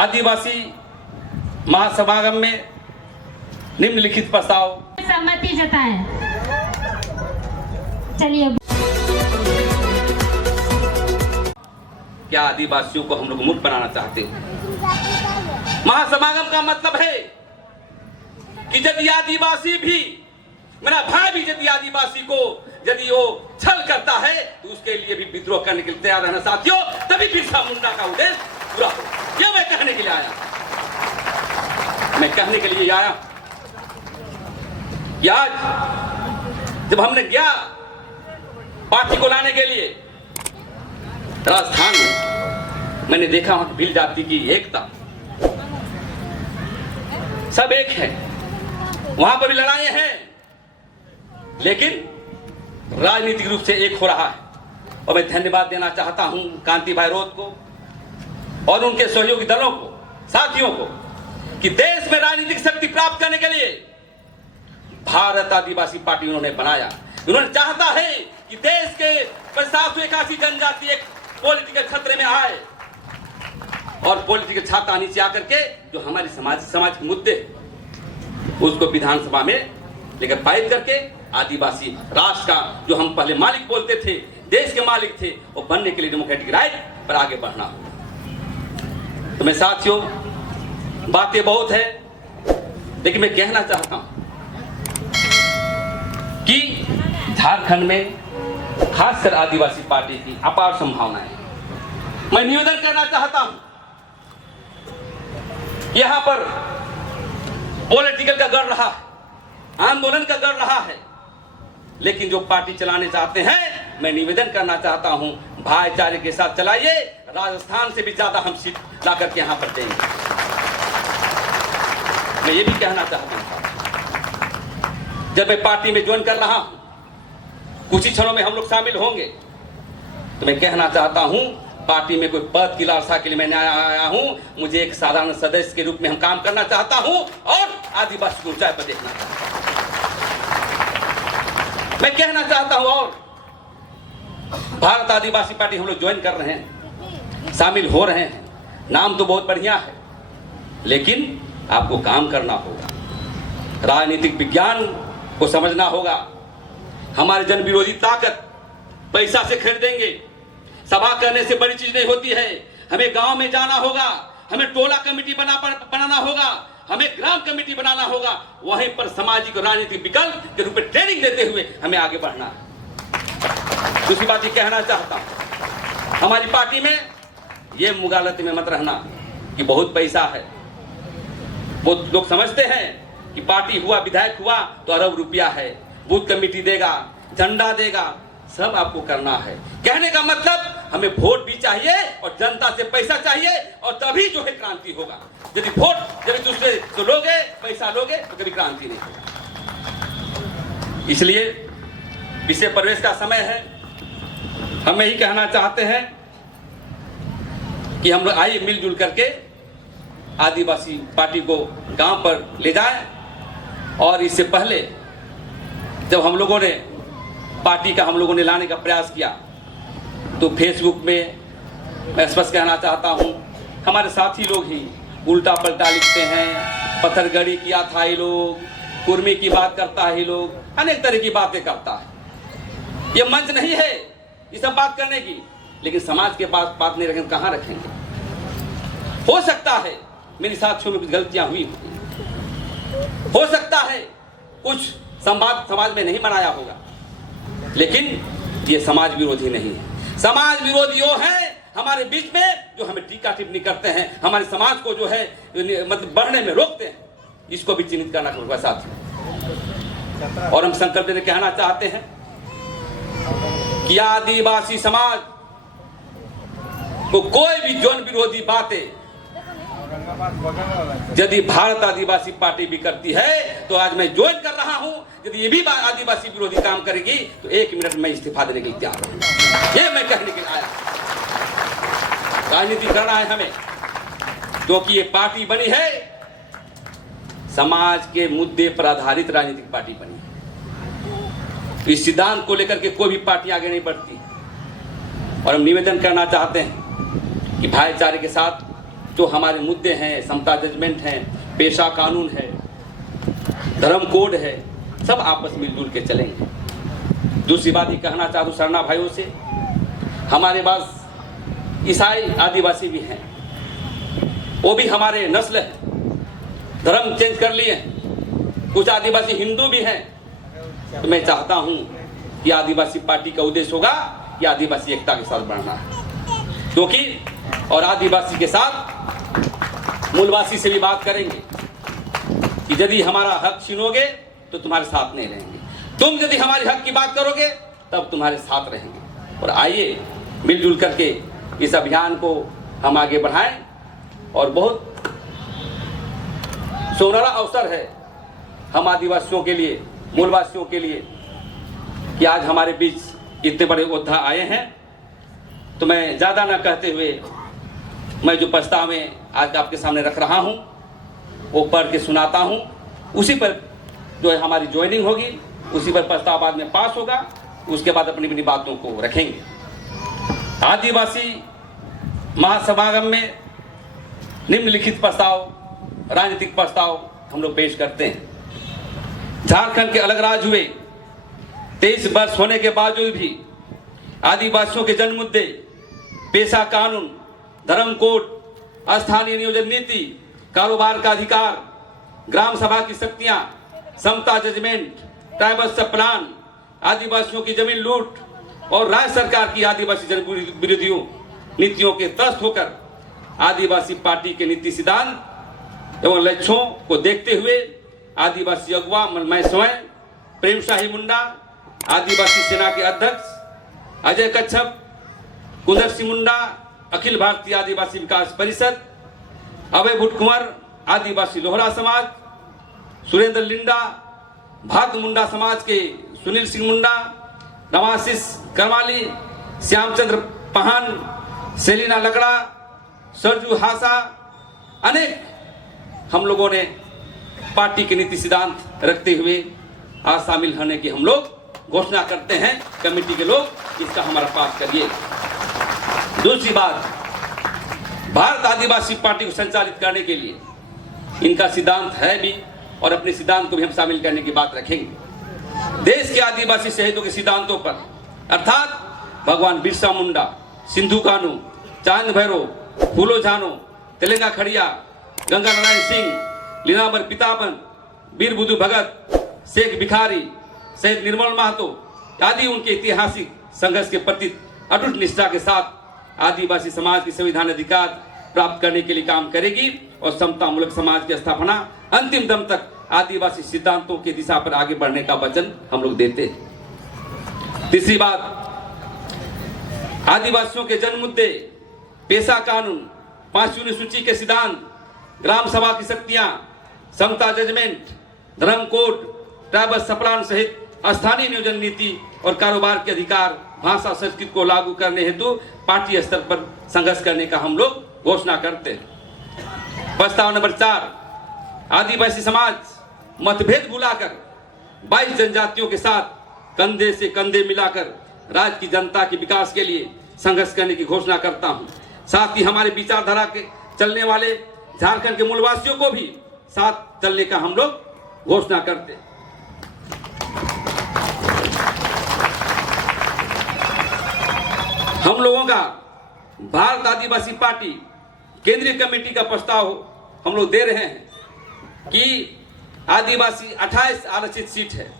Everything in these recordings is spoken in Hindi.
आदिवासी महासमागम में निम्नलिखित प्रस्ताव सहमति जताएं। चलिए। क्या आदिवासियों को हम लोग मुक्त बनाना चाहते हो? महासमागम का मतलब है कि यदि आदिवासी भी, मेरा भाई भी यदि आदिवासी को यदि वो छल करता है तो उसके लिए भी विद्रोह करने के लिए तैयार रहना साथियों, तभी बिरसा मुंडा का उद्देश्य पूरा हो। ये मैं कहने के लिए आया, मैं कहने के लिए आया कि आज जब हमने गया पार्टी को लाने के लिए राजस्थान में, मैंने देखा वहां भिल जाति की एकता, सब एक है, वहां पर भी लड़ाई हैं लेकिन राजनीतिक रूप से एक हो रहा है। और मैं धन्यवाद देना चाहता हूं कांति भाई रोध को और उनके सहयोगी दलों को, साथियों को, कि देश में राजनीतिक शक्ति प्राप्त करने के लिए भारत आदिवासी पार्टी उन्होंने बनाया। उन्होंने चाहता है कि देश के 781 जनजाति एक पॉलिटिकल खतरे में आए और पॉलिटिकल छाता नीचे आकर के जो हमारे समाज के मुद्दे उसको विधानसभा में लेकर पारित करके आदिवासी राष्ट्र का जो हम पहले मालिक बोलते थे, देश के मालिक थे, वो बनने के लिए डेमोक्रेटिक राइट पर आगे बढ़ना होगा। तो मैं साथियों, बातें बहुत है लेकिन मैं कहना चाहता हूं कि झारखंड में खासकर आदिवासी पार्टी की अपार संभावनाएं हैं। मैं निवेदन करना चाहता हूं, यहां पर पॉलिटिकल का गढ़ रहा है, आंदोलन का गढ़ रहा है, लेकिन जो पार्टी चलाने चाहते हैं, मैं निवेदन करना चाहता हूं भाईचारे के साथ चलाइए। राजस्थान से भी ज्यादा हम सीट ला करके यहां पर देंगे। मैं ये भी कहना चाहता हूं, जब मैं पार्टी में ज्वाइन कर रहा हूं, कुछ ही क्षणों में हम लोग शामिल होंगे, तो मैं कहना चाहता हूं पार्टी में कोई पद की लालसा के लिए मैं नहीं आया हूं। मुझे एक साधारण सदस्य के रूप में हम काम करना चाहता हूं और आदिवासी को ऊंचाई पर देखना चाहता हूं। मैं कहना चाहता हूं और भारत आदिवासी पार्टी हम लोग ज्वाइन कर रहे हैं, शामिल हो रहे हैं, नाम तो बहुत बढ़िया है लेकिन आपको काम करना होगा, राजनीतिक विज्ञान को समझना होगा। हमारे जन विरोधी ताकत पैसा से खरीदेंगे, सभा करने से बड़ी चीज नहीं होती है। हमें गांव में जाना होगा, हमें टोला कमेटी बनाना होगा, हमें ग्राम कमेटी बनाना होगा, वहीं पर सामाजिक और राजनीतिक विकल्प के रूप में ट्रेनिंग देते हुए हमें आगे बढ़ना है। दूसरी बात ये कहना चाहता हूं, हमारी पार्टी में ये मुगालत में मत रहना कि बहुत पैसा है। वो लोग समझते हैं कि पार्टी हुआ, विधायक हुआ तो अरब रुपया है, बूथ कमेटी देगा, झंडा देगा, सब आपको करना है। कहने का मतलब हमें वोट भी चाहिए और जनता से पैसा चाहिए और तभी जो है क्रांति होगा। यदि वोट यदि दूसरे तो लोगे, पैसा लोगे तो कभी क्रांति नहीं होगा। इसलिए विषय प्रवेश का समय है। हम यही कहना चाहते हैं कि हम लोग आइए मिलजुल करके आदिवासी पार्टी को गांव पर ले जाएं। और इससे पहले जब हम लोगों ने पार्टी का हम लोगों ने लाने का प्रयास किया तो फेसबुक में मैं स्पष्ट कहना चाहता हूं, हमारे साथी लोग ही उल्टा पलटा लिखते हैं, पत्थरगड़ी किया था ये लोग, कुर्मी की बात करता है ये लोग, अनेक तरह की बातें करता है। ये मंच नहीं है ये सब बात करने की, लेकिन समाज के पास बात नहीं रखेंगे कहां रखेंगे। हो सकता है मेरी साथियों में कुछ गलतियां हुई, हो सकता है कुछ संवाद समाज में नहीं बनाया होगा, लेकिन ये समाज विरोधी नहीं है। समाज विरोधी वो है हमारे बीच में जो हमें टीका टिप्पणी करते हैं, हमारे समाज को जो है मतलब बढ़ने में रोकते हैं, इसको भी चिन्हित करना होगा साथियों। और हम संकल्प लेकर कहना चाहते हैं कि आदिवासी समाज को कोई भी जन विरोधी बातें यदि भारत आदिवासी पार्टी भी करती है तो आज मैं ज्वाइन कर रहा हूं। यदि ये भी आदिवासी विरोधी काम करेगी तो 1 मिनट में इस्तीफा देने के लिए तैयार हूं। ये मैं कहने के लिए आया। राजनीति करना है हमें, क्योंकि ये पार्टी बनी है समाज के मुद्दे पर आधारित राजनीतिक पार्टी बनी है। इस सिद्धांत को लेकर के कोई भी पार्टी आगे नहीं बढ़ती। और हम निवेदन करना चाहते हैं कि भाईचारे के साथ जो हमारे मुद्दे हैं, समता जजमेंट है, पेशा कानून है, धर्म कोड है, सब आपस मिलजुल के चलेंगे। दूसरी बात ये कहना चाहूँ सरना भाइयों से, हमारे पास ईसाई आदिवासी भी हैं, वो भी हमारे नस्ल हैं, धर्म चेंज कर लिए हैं, कुछ आदिवासी हिंदू भी हैं। तो मैं चाहता हूँ कि आदिवासी पार्टी का उद्देश्य होगा कि आदिवासी एकता के साथ बढ़ना है, क्योंकि और आदिवासी के साथ मूलवासी से भी बात करेंगे कि यदि हमारा हक छीनोगे तो तुम्हारे साथ नहीं रहेंगे, तुम यदि हमारे हक की बात करोगे तब तुम्हारे साथ रहेंगे। और आइए मिलजुल करके इस अभियान को हम आगे बढ़ाएं। और बहुत सुनहरा अवसर है हम आदिवासियों के लिए, मूलवासियों के लिए, कि आज हमारे बीच इतने बड़े योद्धा आए हैं। तो मैं ज़्यादा ना कहते हुए मैं जो प्रस्ताव में आज आपके सामने रख रहा हूं वो पढ़ के सुनाता हूं, उसी पर जो है हमारी ज्वाइनिंग होगी, उसी पर प्रस्ताव बाद में पास होगा, उसके बाद अपनी अपनी बातों को रखेंगे। आदिवासी महासमागम में निम्नलिखित प्रस्ताव, राजनीतिक प्रस्ताव हम लोग पेश करते हैं। झारखंड के अलग राज्य हुए 23 वर्ष होने के बावजूद भी आदिवासियों के जन मुद्दे, पेशा कानून, धर्म कोड, स्थानीय नियोजन नीति, कारोबार का अधिकार, ग्राम सभा की शक्तियां, समता जजमेंट, ट्राइबल प्लान, आदिवासियों की जमीन लूट और राज्य सरकार की आदिवासी जन विरोधियों नीतियों के त्रस्त होकर आदिवासी पार्टी के नीति सिद्धांत एवं लक्ष्यों को देखते हुए आदिवासी अगुवा मैं स्वयं प्रेम शाही मुंडा, आदिवासी सेना के अध्यक्ष अजय कच्छप, कुंदर सिंह मुंडा, अखिल भारतीय आदिवासी विकास परिषद, अभय भुट कुंवर, आदिवासी लोहरा समाज, सुरेंद्र लिंडा, भारत मुंडा समाज के सुनील सिंह मुंडा, नवाशिष करमाली, श्यामचंद्र पहान, सेलिना लकड़ा, सरजू हासा, अनेक हम लोगों ने पार्टी के नीति सिद्धांत रखते हुए आज शामिल होने की हम लोग घोषणा करते हैं। कमेटी के लोग इसका हमारा पास करिए। दूसरी बात, भारत आदिवासी पार्टी को संचालित करने के लिए इनका सिद्धांत है भी और अपने सिद्धांत को भी हम शामिल करने की बात रखेंगे। देश के आदिवासी शहीदों के सिद्धांतों पर, अर्थात भगवान बिरसा मुंडा, सिंधु कानू, चांद भैरव, फूलो झानो, तेलंगा खड़िया, गंगा नारायण सिंह, लीनाबर पितापन, वीर बुद्धू भगत, शेख भिखारी, शहीद निर्मल महतो आदि उनके ऐतिहासिक संघर्ष के प्रति अटूट निष्ठा के साथ आदिवासी समाज की संविधान अधिकार प्राप्त करने के लिए काम करेगी और समता मूलक समाज की स्थापना अंतिम दम तक आदिवासी सिद्धांतों की दिशा पर आगे बढ़ने का वचन हम लोग देते हैं। तीसरी बात, आदिवासियों के जन मुद्दे, पेशा कानून, 5वीं अनुसूची के सिद्धांत, ग्राम सभा की शक्तियां, समता जजमेंट, धर्म कोड, ट्राइबल प्लान सहित स्थानीय नियोजन नीति और कारोबार के अधिकार, भाषा संस्कृति को लागू करने हेतु पार्टी स्तर पर संघर्ष करने का हम लोग घोषणा करते हैं। प्रस्ताव नंबर 4, आदिवासी समाज मतभेद भुलाकर 22 जनजातियों के साथ कंधे से कंधे मिलाकर राज्य की जनता के विकास के लिए संघर्ष करने की घोषणा करता हूं। साथ ही हमारे विचारधारा के चलने वाले झारखंड के मूलवासियों को भी साथ चलने का हम लोग घोषणा करते हैं। हम लोगों का भारत आदिवासी पार्टी केंद्रीय कमेटी का प्रस्ताव हम लोग दे रहे हैं कि आदिवासी 28 आरक्षित सीट है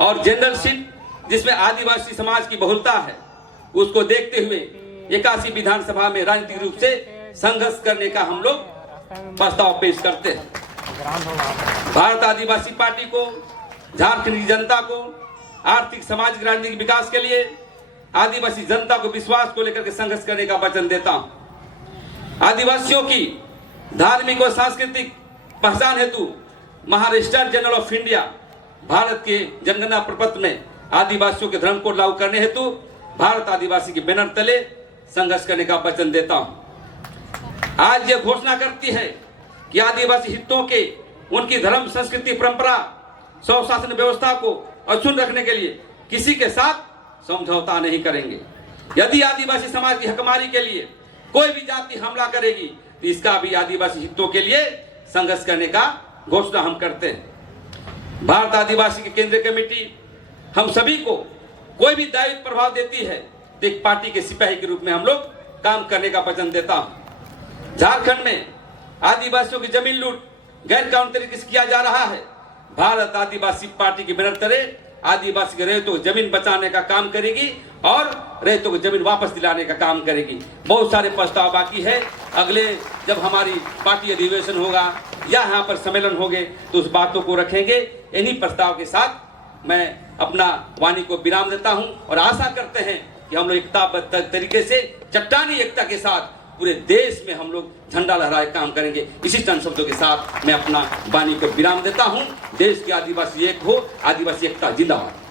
और जनरल सीट जिसमें आदिवासी समाज की बहुलता है, उसको देखते हुए 81 विधानसभा में राजनीतिक रूप से संघर्ष करने का हम लोग प्रस्ताव पेश करते हैं। भारत आदिवासी पार्टी को झारखंड की जनता को आर्थिक सामाजिक राजनीतिक विकास के लिए आदिवासी जनता को विश्वास को लेकर के संघर्ष करने का वचन देता हूं। आदिवासियों की धार्मिक और सांस्कृतिक पहचान हेतु Maharashtra general of India Bharat के जनगणना प्रपत्र में आदिवासियों के धर्म को लागू करने हेतु भारत आदिवासी के बैनर तले संघर्ष करने का वचन देता हूं। आज यह घोषणा करती है कि आदिवासी हितों के, उनकी धर्म संस्कृति परंपरा, स्वशासन व्यवस्था को अक्षुण्ण रखने के लिए किसी के साथ समझौता नहीं करेंगे। यदि आदिवासी समाज की हकमारी के लिए कोई भी जाति हमला करेगी, तो इसका भी आदिवासी हितों के लिए संघर्ष करने का घोषणा हम करते हैं। भारत आदिवासी की केंद्रीय कमेटी हम सभी को कोई भी दायित्व प्रभाव देती है तो एक पार्टी के सिपाही के रूप में हम लोग काम करने का वचन देता हूं। झारखंड में आदिवासियों की जमीन लूट गैर कानूनी तरीके से किया जा रहा है। भारत आदिवासी पार्टी की बैनर तले आदिवासी के रैयतों को जमीन बचाने का काम करेगी और रैयतों को जमीन वापस दिलाने का काम करेगी। बहुत सारे प्रस्ताव बाकी है। अगले जब हमारी पार्टी अधिवेशन होगा या यहाँ पर सम्मेलन होंगे तो उस बातों को रखेंगे। इन्हीं प्रस्ताव के साथ मैं अपना वाणी को विराम देता हूँ और आशा करते हैं कि हम लोग एकताबद्ध तरीके से चट्टानी एकता के साथ पूरे देश में हम लोग झंडा लहराए काम करेंगे। इसी चंद शब्दों के साथ मैं अपना वाणी को विराम देता हूं। देश के आदिवासी एक हो, आदिवासी एकता जिंदाबाद।